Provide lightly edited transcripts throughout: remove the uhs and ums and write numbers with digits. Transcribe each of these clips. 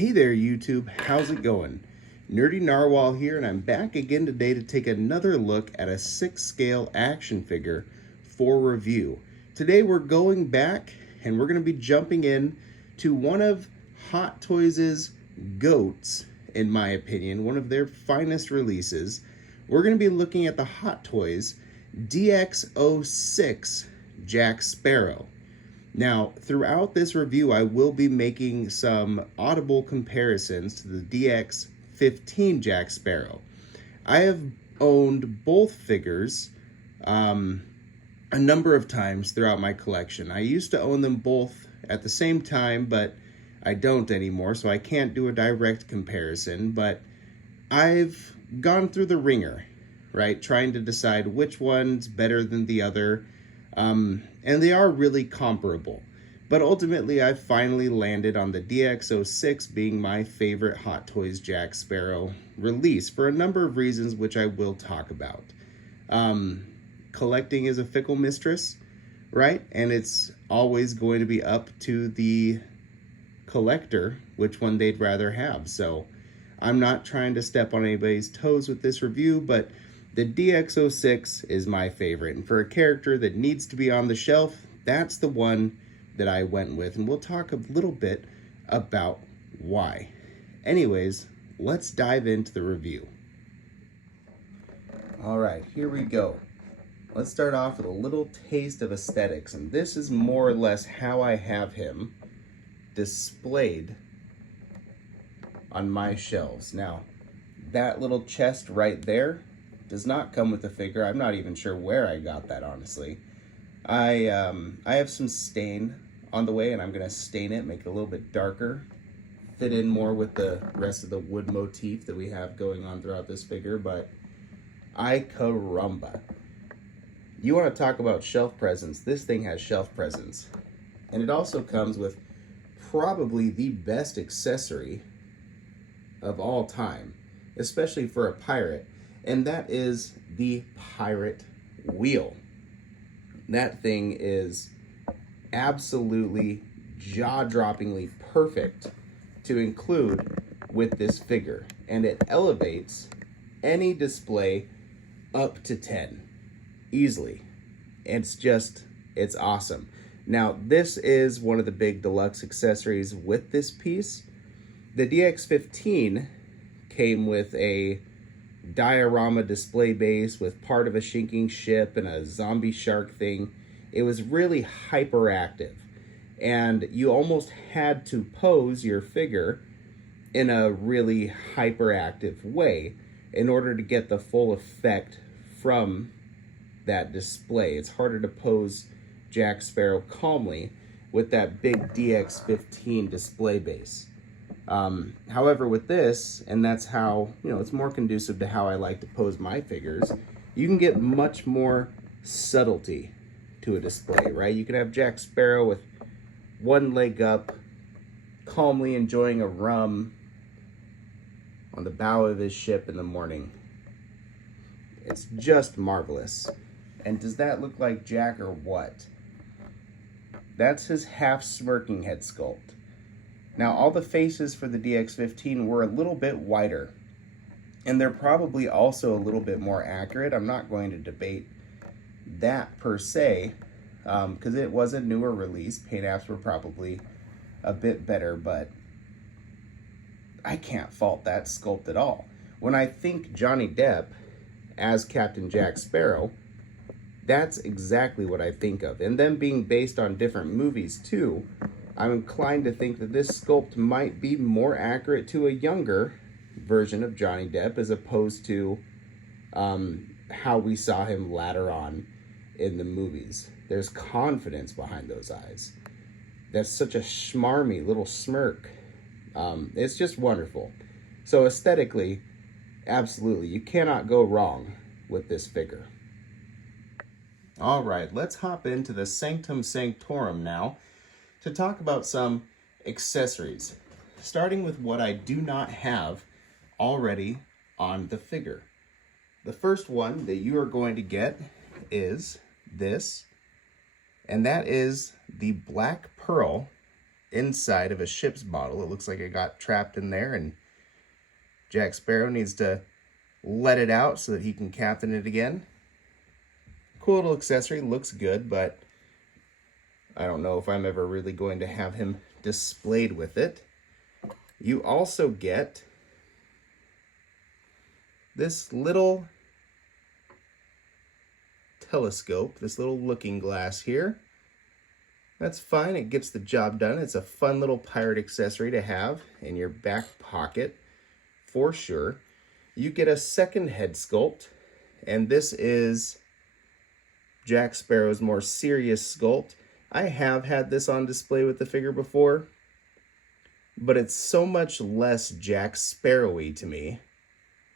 Hey there YouTube, how's it going? Nerdy Narwhal here, and I'm back again today to take another look at a 6 scale action figure for review. Today we're going back and we're going to be jumping in to one of Hot Toys' GOATs, in my opinion, one of their finest releases. We're going to be looking at the Hot Toys DX06 Jack Sparrow. Now, throughout this review, I will be making some audible comparisons to the DX15 Jack Sparrow. I have owned both figures a number of times throughout my collection. I used to own them both at the same time, but I don't anymore, so I can't do a direct comparison. But I've gone through the ringer, right, trying to decide which one's better than the other. And they are really comparable. But ultimately, I finally landed on the DX06 being my favorite Hot Toys Jack Sparrow release for a number of reasons, which I will talk about. Collecting is a fickle mistress, right? And it's always going to be up to the collector which one they'd rather have. So I'm not trying to step on anybody's toes with this review, but the DX06 is my favorite, and for a character that needs to be on the shelf, that's the one that I went with, and we'll talk a little bit about why. Anyways, let's dive into the review. All right, here we go. Let's start off with a little taste of aesthetics, and this is more or less how I have him displayed on my shelves. Now, that little chest right there does not come with the figure. I'm not even sure where I got that, honestly. I have some stain on the way, and I'm gonna stain it, make it a little bit darker, fit in more with the rest of the wood motif that we have going on throughout this figure. But ay caramba. You wanna talk about shelf presence, this thing has shelf presence. And it also comes with probably the best accessory of all time, especially for a pirate. And that is the pirate wheel. That thing is absolutely jaw-droppingly perfect to include with this figure. And it elevates any display up to 10 easily. It's awesome. Now, this is one of the big deluxe accessories with this piece. The DX15 came with a diorama display base with part of a sinking ship and a zombie shark thing. It was really hyperactive, and you almost had to pose your figure in a really hyperactive way in order to get the full effect from that display. It's harder to pose Jack Sparrow calmly with that big DX15 display base. However, with this, and that's how, it's more conducive to how I like to pose my figures, you can get much more subtlety to a display, right? You can have Jack Sparrow with one leg up, calmly enjoying a rum on the bow of his ship in the morning. It's just marvelous. And does that look like Jack or what? That's his half smirking head sculpt. Now, all the faces for the DX15 were a little bit wider, and they're probably also a little bit more accurate. I'm not going to debate that per se, because it was a newer release. Paint apps were probably a bit better, but I can't fault that sculpt at all. When I think Johnny Depp as Captain Jack Sparrow, that's exactly what I think of. And them being based on different movies too, I'm inclined to think that this sculpt might be more accurate to a younger version of Johnny Depp as opposed to how we saw him later on in the movies. There's confidence behind those eyes. That's such a schmarmy little smirk. It's just wonderful. So aesthetically, absolutely, you cannot go wrong with this figure. All right, let's hop into the Sanctum Sanctorum now to talk about some accessories, starting with what I do not have already on the figure. The first one that you are going to get is this, and that is the Black Pearl inside of a ship's bottle. It looks like it got trapped in there, and Jack Sparrow needs to let it out so that he can captain it again. Cool little accessory, looks good, but I don't know if I'm ever really going to have him displayed with it. You also get this little telescope, this little looking glass here. That's fine, it gets the job done. It's a fun little pirate accessory to have in your back pocket for sure. You get a second head sculpt, and this is Jack Sparrow's more serious sculpt. I have had this on display with the figure before, but it's so much less Jack Sparrow-y to me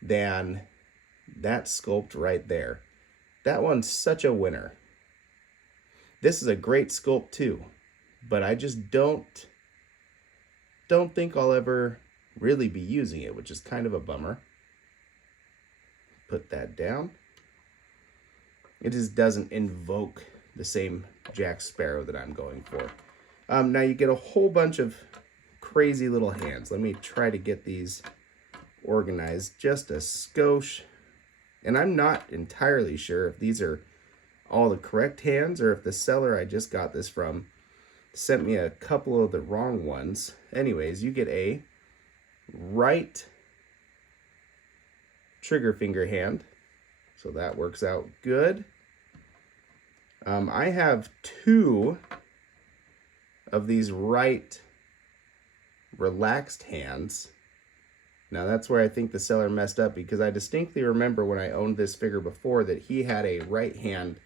than that sculpt right there. That one's such a winner. This is a great sculpt too, but I just don't think I'll ever really be using it, which is kind of a bummer. Put that down. It just doesn't invoke the same Jack Sparrow that I'm going for. Now you get a whole bunch of crazy little hands. Let me try to get these organized just a skosh. And I'm not entirely sure if these are all the correct hands or if the seller I just got this from sent me a couple of the wrong ones. Anyways, you get a right trigger finger hand, so that works out good. I have two of these right relaxed hands. Now that's where I think the seller messed up, because I distinctly remember when I owned this figure before that he had a right hand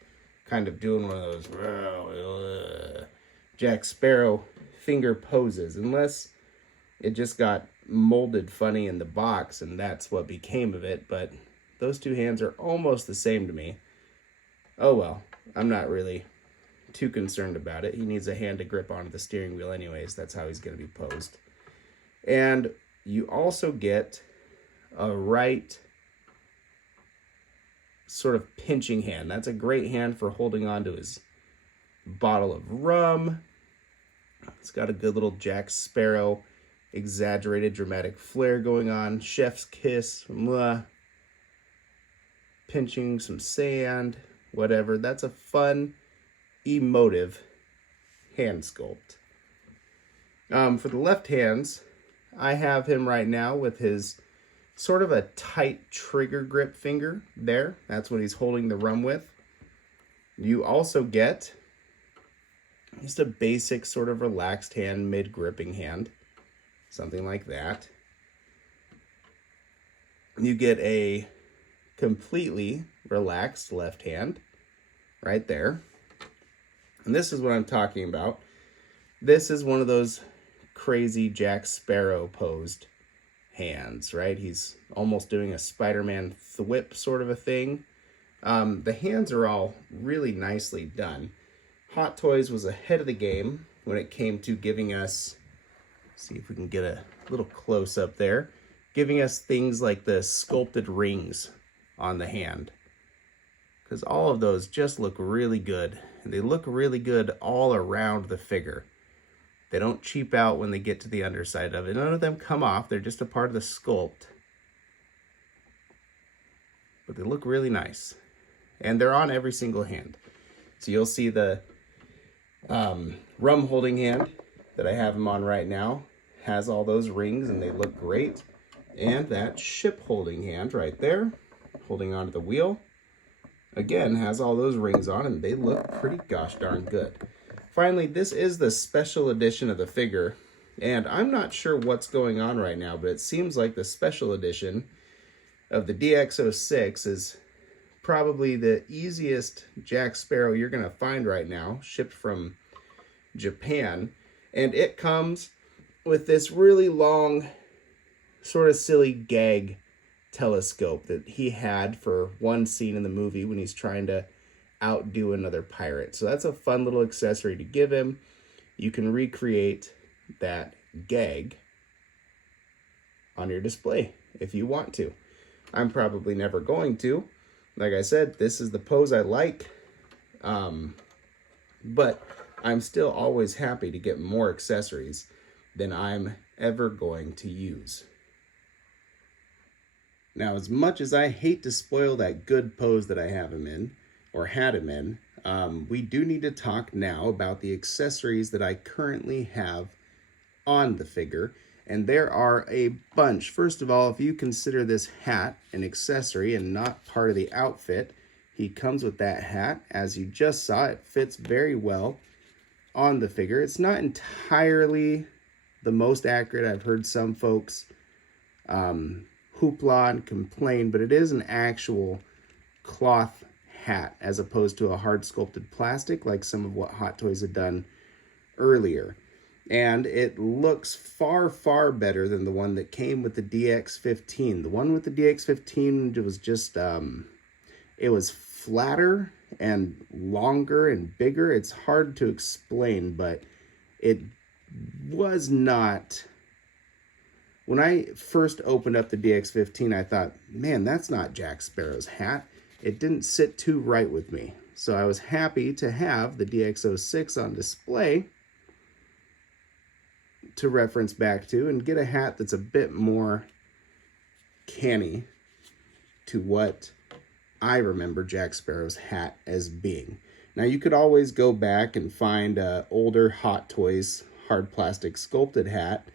kind of doing one of those Jack Sparrow finger poses, unless it just got molded funny in the box and that's what became of it. But those two hands are almost the same to me. Oh well, I'm not really too concerned about it. He needs a hand to grip onto the steering wheel anyways. That's how he's going to be posed. And you also get a right sort of pinching hand. That's a great hand for holding on to his bottle of rum. It's got a good little Jack Sparrow exaggerated dramatic flair going on. Chef's kiss, mwah. Pinching some sand, whatever. That's a fun, emotive hand sculpt. For the left hands, I have him right now with his sort of a tight trigger grip finger there. That's what he's holding the rum with. You also get just a basic sort of relaxed hand, mid-gripping hand. Something like that. You get a completely relaxed left hand right there. And this is what I'm talking about. This is one of those crazy Jack Sparrow posed hands, right? He's almost doing a Spider-Man thwip sort of a thing. The hands are all really nicely done. Hot Toys was ahead of the game when it came to giving us, see if we can get a little close up there, giving us things like the sculpted rings on the hand. Because all of those just look really good. And they look really good all around the figure. They don't cheap out when they get to the underside of it. None of them come off. They're just a part of the sculpt. But they look really nice. And they're on every single hand. So you'll see the rum holding hand that I have him on right now has all those rings and they look great. And that ship holding hand right there, holding onto the wheel, again has all those rings on and they look pretty gosh darn good. Finally, this is the special edition of the figure, and I'm not sure what's going on right now, but it seems like the special edition of the DX06 is probably the easiest Jack Sparrow you're going to find right now, shipped from Japan, and it comes with this really long, sort of silly gag telescope that he had for one scene in the movie when he's trying to outdo another pirate. So that's a fun little accessory to give him. You can recreate that gag on your display if you want to. I'm probably never going to. Like I said, this is the pose I like. But I'm still always happy to get more accessories than I'm ever going to use. Now, as much as I hate to spoil that good pose that I have him in, or had him in, we do need to talk now about the accessories that I currently have on the figure, and there are a bunch. First of all, if you consider this hat an accessory and not part of the outfit, he comes with that hat. As you just saw, it fits very well on the figure. It's not entirely the most accurate. I've heard some folks hoopla and complain, but it is an actual cloth hat as opposed to a hard sculpted plastic like some of what Hot Toys had done earlier. And it looks far, far better than the one that came with the DX15. The one with the DX15 was just, it was flatter and longer and bigger. It's hard to explain, but it was not... When I first opened up the DX15, I thought, man, that's not Jack Sparrow's hat. It didn't sit too right with me. So I was happy to have the DX06 on display to reference back to and get a hat that's a bit more canny to what I remember Jack Sparrow's hat as being. Now, you could always go back and find an older Hot Toys hard plastic sculpted hat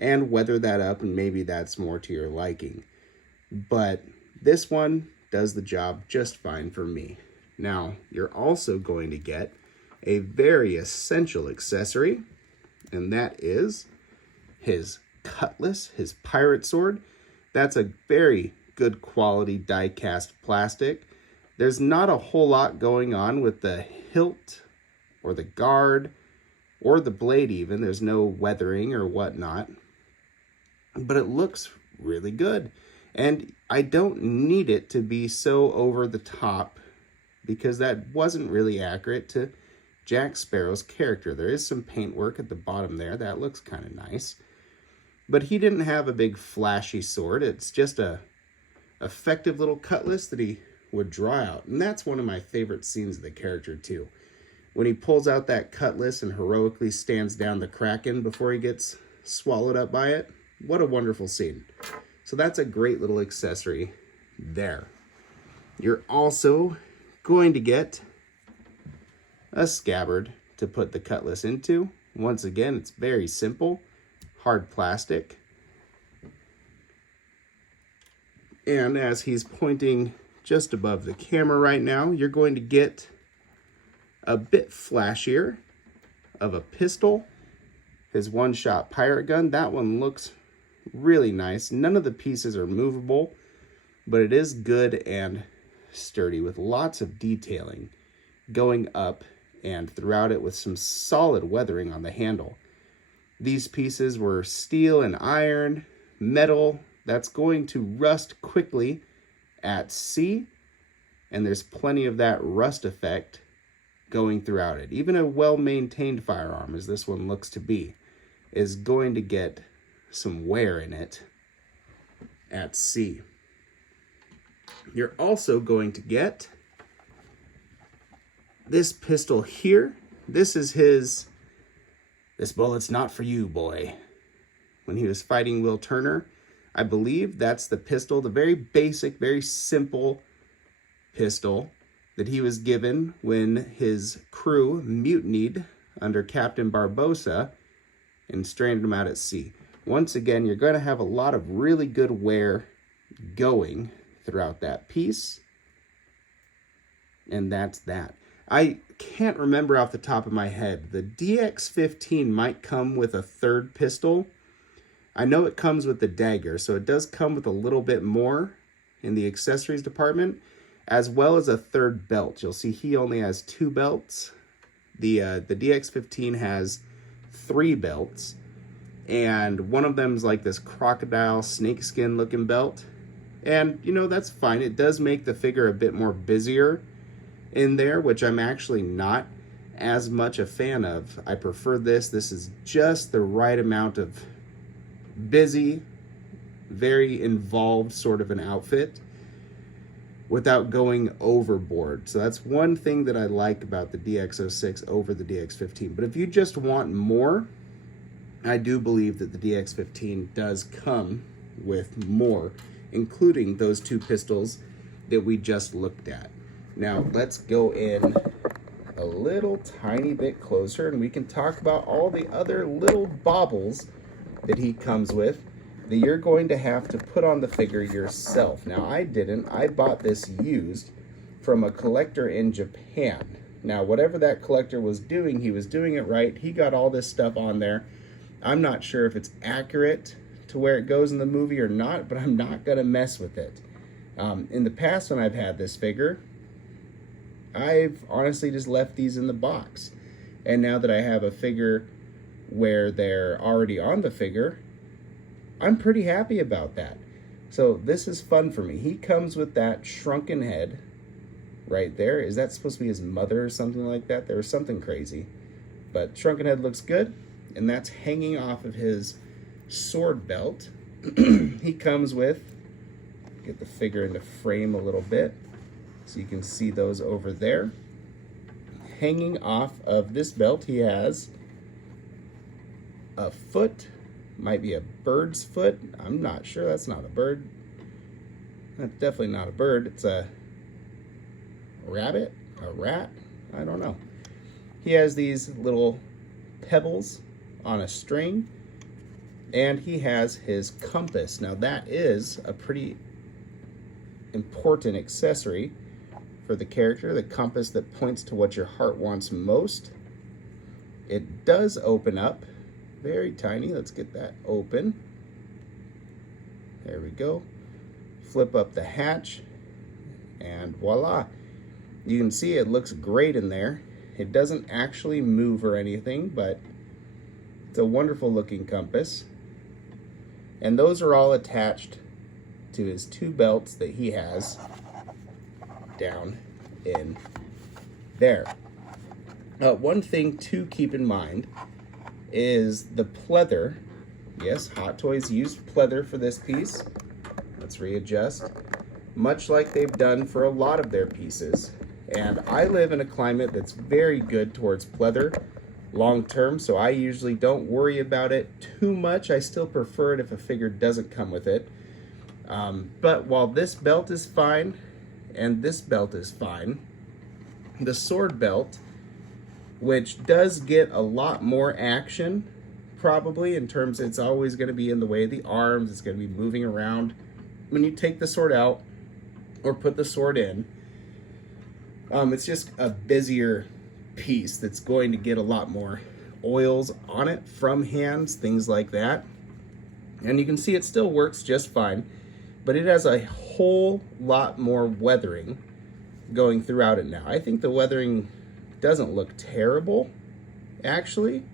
and weather that up, and maybe that's more to your liking. But this one does the job just fine for me. Now, you're also going to get a very essential accessory, and that is his cutlass, his pirate sword. That's a very good quality die-cast plastic. There's not a whole lot going on with the hilt or the guard or the blade even. There's no weathering or whatnot, but it looks really good. And I don't need it to be so over the top because that wasn't really accurate to Jack Sparrow's character. There is some paintwork at the bottom there. That looks kind of nice. But he didn't have a big flashy sword. It's just a effective little cutlass that he would draw out. And that's one of my favorite scenes of the character too. When he pulls out that cutlass and heroically stands down the Kraken before he gets swallowed up by it. What a wonderful scene. So that's a great little accessory there. You're also going to get a scabbard to put the cutlass into. Once again, it's very simple, hard plastic. And as he's pointing just above the camera right now, you're going to get a bit flashier of a pistol. His one-shot pirate gun, that one looks really nice. None of the pieces are movable, but it is good and sturdy with lots of detailing going up and throughout it with some solid weathering on the handle. These pieces were steel and iron, metal, that's going to rust quickly at sea, and there's plenty of that rust effect going throughout it. Even a well-maintained firearm, as this one looks to be, is going to get some wear in it at sea. You're also going to get this pistol here. This is his, "This bullet's not for you, boy." When he was fighting Will Turner, I believe that's the pistol, the very basic, very simple pistol that he was given when his crew mutinied under Captain Barbossa and stranded him out at sea. Once again, you're going to have a lot of really good wear going throughout that piece. And that's that. I can't remember off the top of my head. The DX15 might come with a third pistol. I know it comes with the dagger, so it does come with a little bit more in the accessories department, as well as a third belt. You'll see he only has 2 belts. The DX15 has 3 belts, and one of them is like this crocodile snakeskin looking belt. And, you know, that's fine. It does make the figure a bit more busier in there, which I'm actually not as much a fan of. I prefer this. This is just the right amount of busy, very involved sort of an outfit. without going overboard. So that's one thing that I like about the DX06 over the DX15. But if you just want more, I do believe that the DX15 does come with more, including those two pistols that we just looked at. Now let's go in a little tiny bit closer and we can talk about all the other little baubles that he comes with that you're going to have to put on the figure yourself. Now I didn't. I bought this used from a collector in Japan. Now whatever that collector was doing, he was doing it right. He got all this stuff on there. I'm not sure if it's accurate to where it goes in the movie or not, but I'm not gonna mess with it. In the past when I've had this figure, I've honestly just left these in the box. And now that I have a figure where they're already on the figure, I'm pretty happy about that. So this is fun for me. He comes with that shrunken head right there. Is that supposed to be his mother or something like that? There was something crazy. But shrunken head looks good. And that's hanging off of his sword belt. He comes with, get the figure into frame a little bit so you can see those over there. Hanging off of this belt, he has a foot, might be a bird's foot. I'm not sure. That's not a bird. That's definitely not a bird. It's a rabbit, a rat. I don't know. He has these little pebbles on a string, and he has his compass. Now that is a pretty important accessory for the character, the compass that points to what your heart wants most. It does open up, very tiny. Let's get that open. There we go. Flip up the hatch, and voila. You can see it looks great in there. It doesn't actually move or anything, but it's a wonderful looking compass. And those are all attached to his two belts that he has down in there. One thing to keep in mind is the pleather. Yes, Hot Toys used pleather for this piece. Let's readjust. Much like they've done for a lot of their pieces. And I live in a climate that's very good towards pleather long term, so I usually don't worry about it too much. I still prefer it if a figure doesn't come with it. But while this belt is fine and this belt is fine, the sword belt, which does get a lot more action probably in terms it's always going to be in the way of the arms, it's going to be moving around when you take the sword out or put the sword in. It's just a busier piece that's going to get a lot more oils on it from hands, things like that. And you can see it still works just fine, but it has a whole lot more weathering going throughout it now. I think the weathering doesn't look terrible, actually,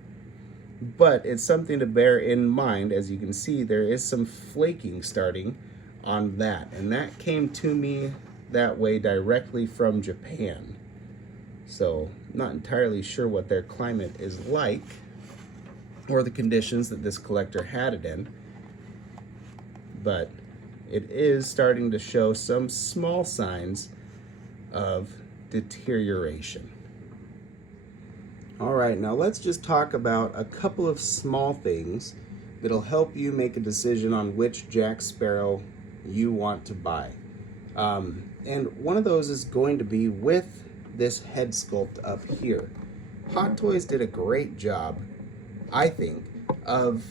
but it's something to bear in mind. As you can see, there is some flaking starting on that, and that came to me that way directly from Japan. So not entirely sure what their climate is like or the conditions that this collector had it in, but it is starting to show some small signs of deterioration. All right, now let's just talk about a couple of small things that'll help you make a decision on which Jack Sparrow you want to buy. And one of those is going to be with this head sculpt up here. Hot Toys did a great job, I think, of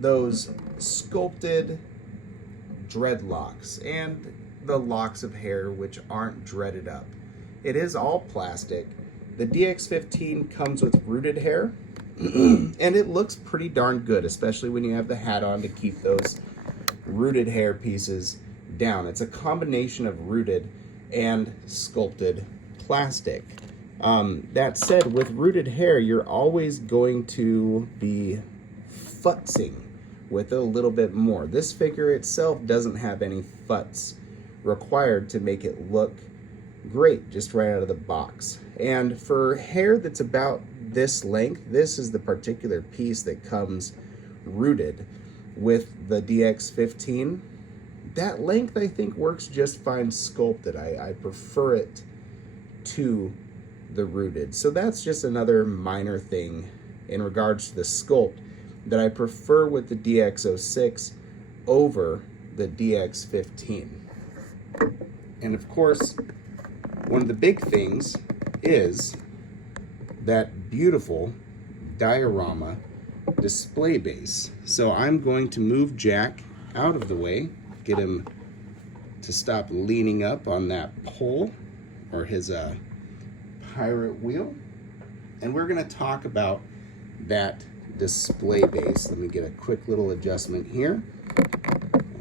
those sculpted dreadlocks and the locks of hair which aren't dreaded up. It is all plastic. The DX15 comes with rooted hair, and it looks pretty darn good, especially when you have the hat on to keep those rooted hair pieces down. It's a combination of rooted and sculpted plastic. That said, with rooted hair, you're always going to be futzing with it a little bit more. This figure itself doesn't have any futz required to make it look great just right out of the box. And for hair that's about this length, this is the particular piece that comes rooted with the DX15. that length I think works just fine sculpted. I prefer it to the rooted. So that's just another minor thing in regards to the sculpt that I prefer with the DX06 over the DX15. And of course, one of the big things is that beautiful diorama display base. So I'm going to move Jack out of the way, get him to stop leaning up on that pole or his pirate wheel. And we're going to talk about that display base. Let me get a quick little adjustment here.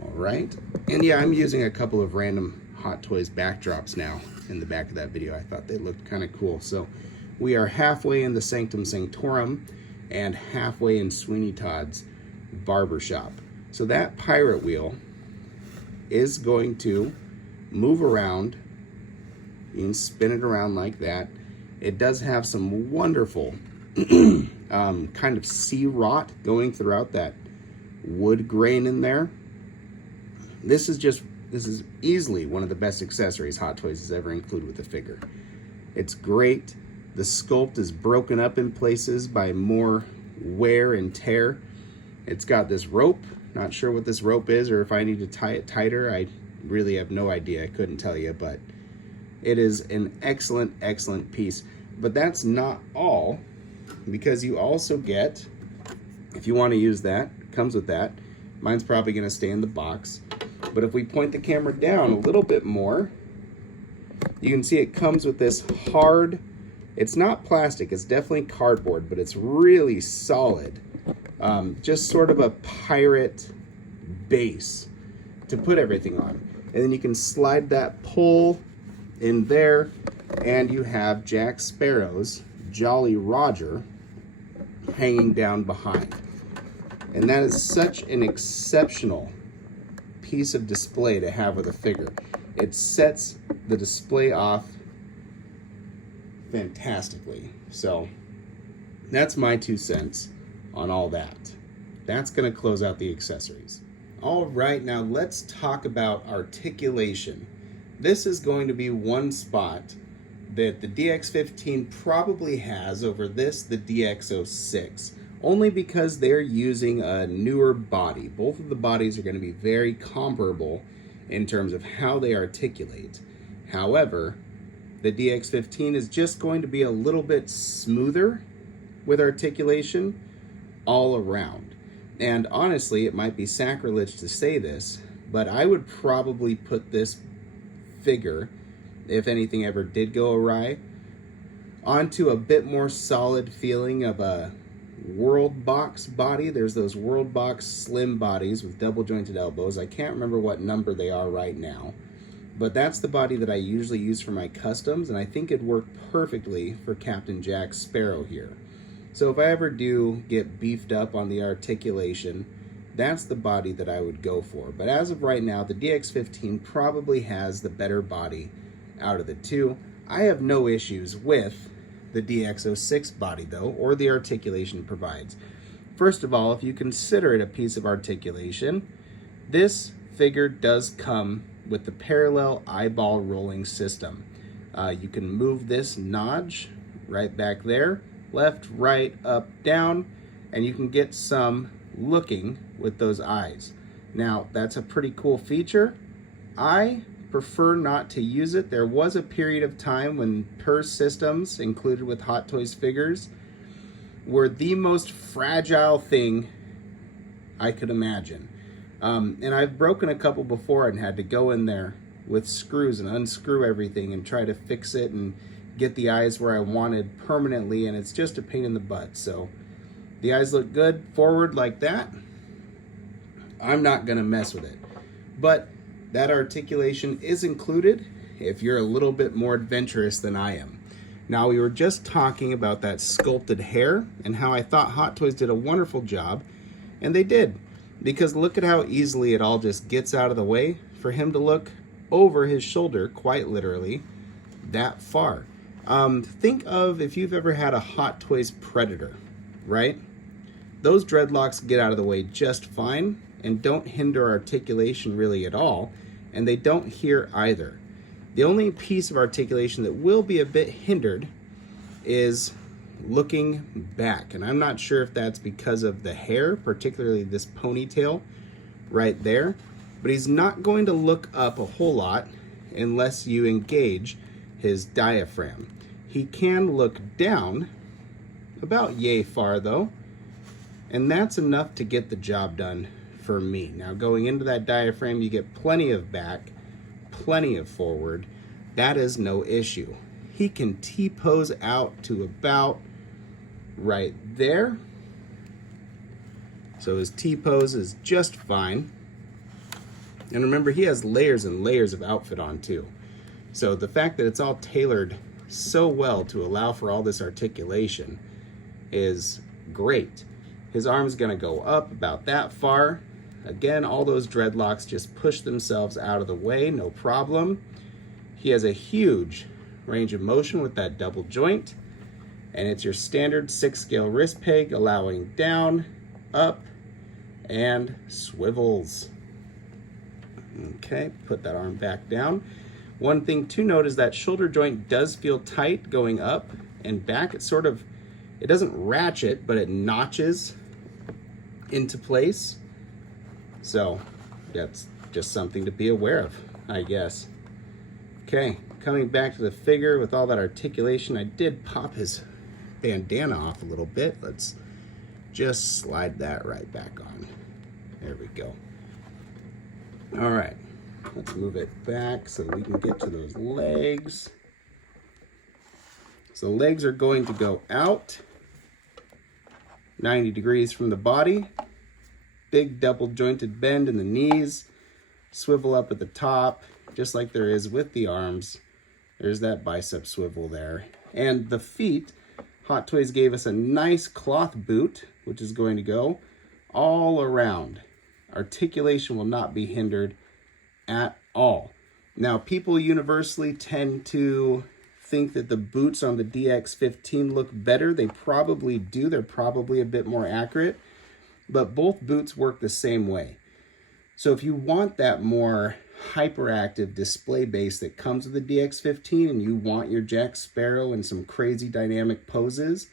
All right. And yeah, I'm using a couple of random Hot Toys backdrops now in the back of that video. I thought they looked kind of cool. So we are halfway in the Sanctum Sanctorum and halfway in Sweeney Todd's barbershop. So that pirate wheel is going to move around. You can spin it around like that. It does have some wonderful kind of sea rot going throughout that wood grain in there. This is easily one of the best accessories Hot Toys has ever included with the figure. It's great. The sculpt is broken up in places by more wear and tear. It's got this rope. Not sure what this rope is or if I need to tie it tighter. I really have no idea. I couldn't tell you, but it is an excellent, excellent piece. But that's not all, because you also get, if you want to use that, it comes with that. Mine's probably going to stay in the box. But if we point the camera down a little bit more, you can see it comes with this hard, it's not plastic, it's definitely cardboard, but it's really solid. Just sort of a pirate base to put everything on. And then you can slide that pole in there, and you have Jack Sparrow's Jolly Roger hanging down behind. And that is such an exceptional piece of display to have with a figure. It sets the display off fantastically. So that's my 2 cents on all that. That's going to close out the accessories. All right, now let's talk about articulation. This is going to be one spot that the DX15 probably has over this, the DX06, only because they're using a newer body. Both of the bodies are going to be very comparable in terms of how they articulate. However, the DX15 is just going to be a little bit smoother with articulation all around. And honestly, it might be sacrilege to say this, but I would probably put this figure, if anything ever did go awry, onto a bit more solid feeling of a World Box body. There's those World Box slim bodies with double jointed elbows. I can't remember what number they are right now, but that's the body that I usually use for my customs, and I think it'd work perfectly for Captain Jack Sparrow here. So if I ever do get beefed up on the articulation, that's the body that I would go for. But as of right now, the DX15 probably has the better body out of the two. I have no issues with the DX06 body though, or the articulation it provides. First of all, if you consider it a piece of articulation, this figure does come with the parallel eyeball rolling system. You can move this notch right back there, left, right, up, down, and you can get some looking with those eyes. Now, that's a pretty cool feature. I prefer not to use it. There was a period of time when purse systems included with Hot Toys figures were the most fragile thing I could imagine. And I've broken a couple before and had to go in there with screws and unscrew everything and try to fix it and get the eyes where I wanted permanently, and it's just a pain in the butt. So the eyes look good forward like that. I'm not gonna mess with it. But that articulation is included if you're a little bit more adventurous than I am. Now, we were just talking about that sculpted hair and how I thought Hot Toys did a wonderful job, and they did, because look at how easily it all just gets out of the way for him to look over his shoulder, quite literally, that far. Think of if you've ever had a Hot Toys Predator, right? Those dreadlocks get out of the way just fine and don't hinder articulation really at all, and they don't hear either. The only piece of articulation that will be a bit hindered is looking back, and I'm not sure if that's because of the hair, particularly this ponytail right there, but he's not going to look up a whole lot unless you engage his diaphragm. He can look down about yay far though, and that's enough to get the job done for me. Now going into that diaphragm, you get plenty of back, plenty of forward. That is no issue. He can T-pose out to about right there. So his T-pose is just fine. And remember, he has layers and layers of outfit on too. So the fact that it's all tailored so well to allow for all this articulation is great. His arm's gonna go up about that far. Again, all those dreadlocks just push themselves out of the way, no problem. He has a huge range of motion with that double joint, and it's your standard 6-scale wrist peg, allowing down, up, and swivels. Okay, put that arm back down. One thing to note is that shoulder joint does feel tight going up and back. It doesn't ratchet, but it notches into place. So that's just something to be aware of, I guess. Okay, coming back to the figure with all that articulation, I did pop his bandana off a little bit. Let's just slide that right back on. There we go. All right, let's move it back so we can get to those legs. So the legs are going to go out 90 degrees from the body. Big double jointed bend in the knees. Swivel up at the top, just like there is with the arms. There's that bicep swivel there. And the feet, Hot Toys gave us a nice cloth boot, which is going to go all around. Articulation will not be hindered at all. Now, people universally tend to think that the boots on the DX15 look better. They probably do. They're probably a bit more accurate, but both boots work the same way. So if you want that more hyperactive display base that comes with the DX15 and you want your Jack Sparrow and some crazy dynamic poses,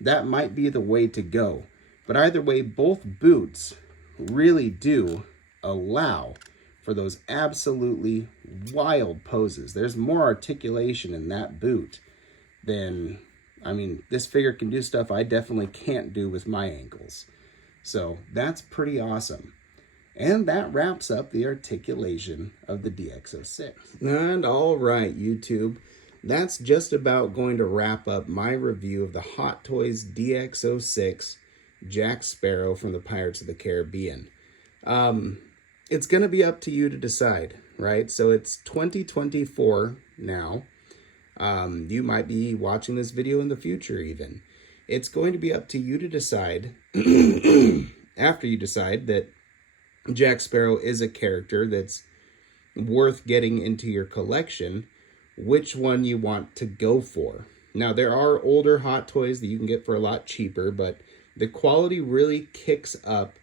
that might be the way to go. But either way, both boots really do allow for those absolutely wild poses. There's more articulation in that boot than, I mean, this figure can do stuff I definitely can't do with my ankles. So that's pretty awesome. And that wraps up the articulation of the DX06. And all right, YouTube, that's just about going to wrap up my review of the Hot Toys DX06 Jack Sparrow from the Pirates of the Caribbean. It's going to be up to you to decide, right? So it's 2024 now. You might be watching this video in the future even. It's going to be up to you to decide, after you decide that Jack Sparrow is a character that's worth getting into your collection, which one you want to go for. Now, there are older Hot Toys that you can get for a lot cheaper, but the quality really kicks up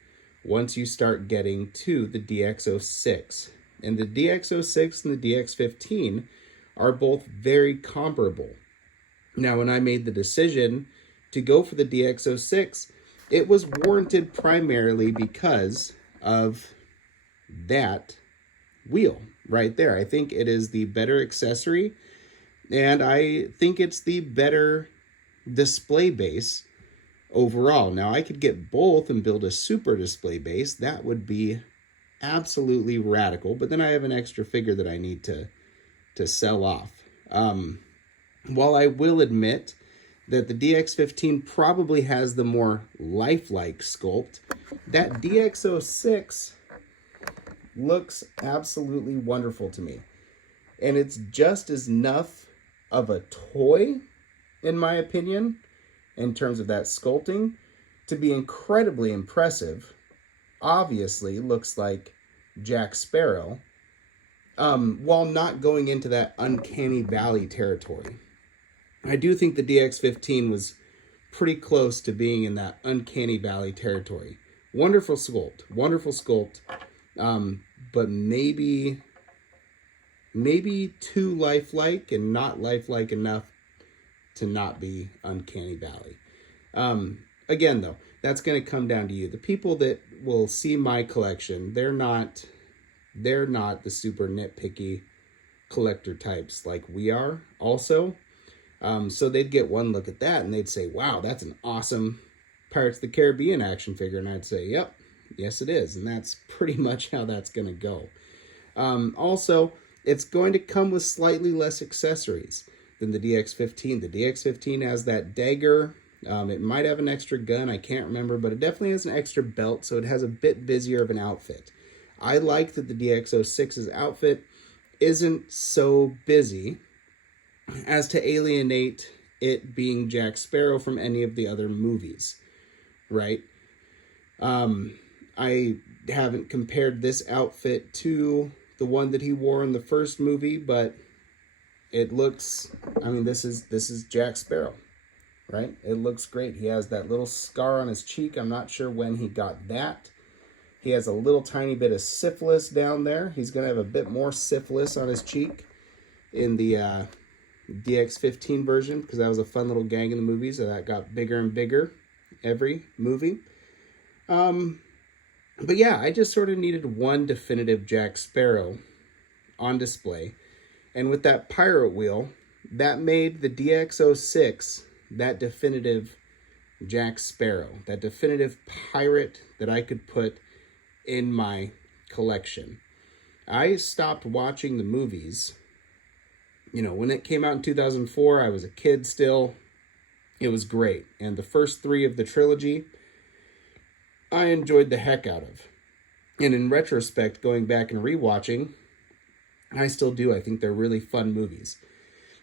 once you start getting to the DX06. And the DX06 and the DX15 are both very comparable. Now, when I made the decision to go for the DX06, it was warranted primarily because of that wheel right there. I think it is the better accessory, and I think it's the better display base overall. Now, I could get both and build a super display base. That would be absolutely radical, but then I have an extra figure that I need to sell off. While I will admit that the DX15 probably has the more lifelike sculpt, that DX06 looks absolutely wonderful to me. And it's just as enough of a toy, in my opinion, in terms of that sculpting, to be incredibly impressive. Obviously looks like Jack Sparrow, while not going into that uncanny valley territory. I do think the DX15 was pretty close to being in that uncanny valley territory, Wonderful sculpt. But maybe too lifelike and not lifelike enough to not be Uncanny Valley. Again, though, that's going to come down to you. The people that will see my collection, they're not the super nitpicky collector types like we are also. So they'd get one look at that and they'd say, wow, that's an awesome Pirates of the Caribbean action figure. And I'd say, yep, yes it is. And that's pretty much how that's going to go. Also, it's going to come with slightly less accessories than the DX15. The DX15 has that dagger. It might have an extra gun. I can't remember, but it definitely has an extra belt. So it has a bit busier of an outfit. I like that the DX06's outfit isn't so busy as to alienate it being Jack Sparrow from any of the other movies, right? I haven't compared this outfit to the one that he wore in the first movie, but it looks, I mean, this is Jack Sparrow, right? It looks great. He has that little scar on his cheek. I'm not sure when he got that. He has a little tiny bit of syphilis down there. He's going to have a bit more syphilis on his cheek in the DX15 version, because that was a fun little gag in the movies, so that got bigger and bigger every movie. But yeah, I just sort of needed one definitive Jack Sparrow on display. And with that pirate wheel, that made the DX06 that definitive Jack Sparrow, that definitive pirate that I could put in my collection. I stopped watching the movies. You know, when it came out in 2004, I was a kid still. It was great. And the first three of the trilogy, I enjoyed the heck out of. And in retrospect, going back and rewatching, I still do. I think they're really fun movies.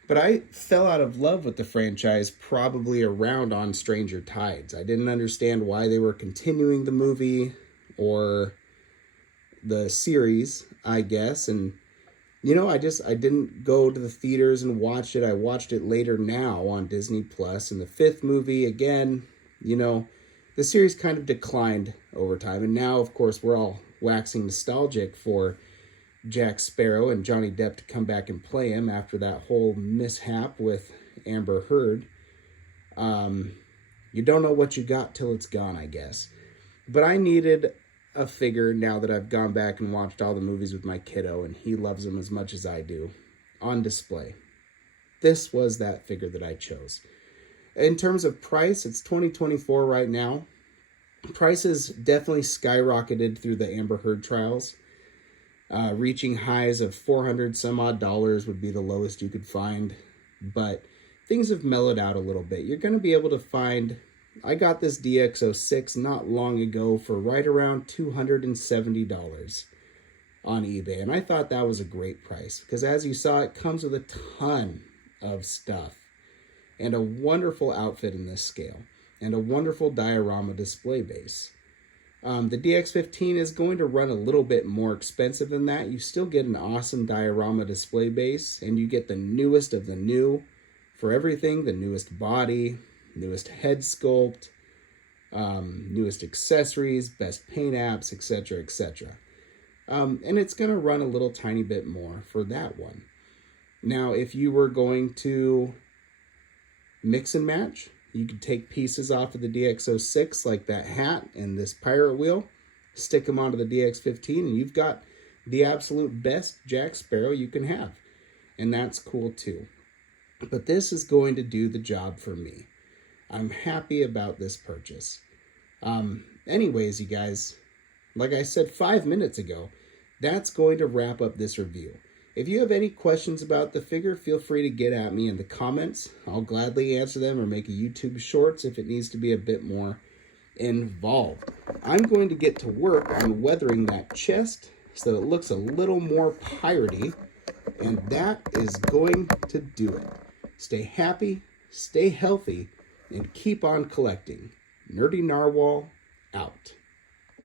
But I fell out of love with the franchise probably around On Stranger Tides. I didn't understand why they were continuing the movie or the series, I guess. And, you know, I didn't go to the theaters and watch it. I watched it later now on Disney Plus. And the fifth movie, again, you know, the series kind of declined over time. And now, of course, we're all waxing nostalgic for Jack Sparrow and Johnny Depp to come back and play him after that whole mishap with Amber Heard. You don't know what you got till it's gone, I guess. But I needed a figure now that I've gone back and watched all the movies with my kiddo, and he loves them as much as I do, on display. This was that figure that I chose. In terms of price, it's 2024 right now. Prices definitely skyrocketed through the Amber Heard trials. Reaching highs of $400 some odd would be the lowest you could find. But things have mellowed out a little bit. You're going to be able to find, I got this DX06 not long ago for right around $270 on eBay. And I thought that was a great price because, as you saw, it comes with a ton of stuff and a wonderful outfit in this scale and a wonderful diorama display base. The DX15 is going to run a little bit more expensive than that. You still get an awesome diorama display base, and you get the newest of the new for everything, the newest body, newest head sculpt, newest accessories, best paint apps, etc., etc. And it's going to run a little tiny bit more for that one. Now, if you were going to mix and match, you could take pieces off of the DX06, like that hat and this pirate wheel, stick them onto the DX15, and you've got the absolute best Jack Sparrow you can have. And that's cool too. But this is going to do the job for me. I'm happy about this purchase. Anyways, you guys, like I said 5 minutes ago, that's going to wrap up this review. If you have any questions about the figure, feel free to get at me in the comments. I'll gladly answer them or make a YouTube Shorts if it needs to be a bit more involved. I'm going to get to work on weathering that chest so it looks a little more piratey, and that is going to do it. Stay happy, stay healthy, and keep on collecting. Nerdy Narwhal out.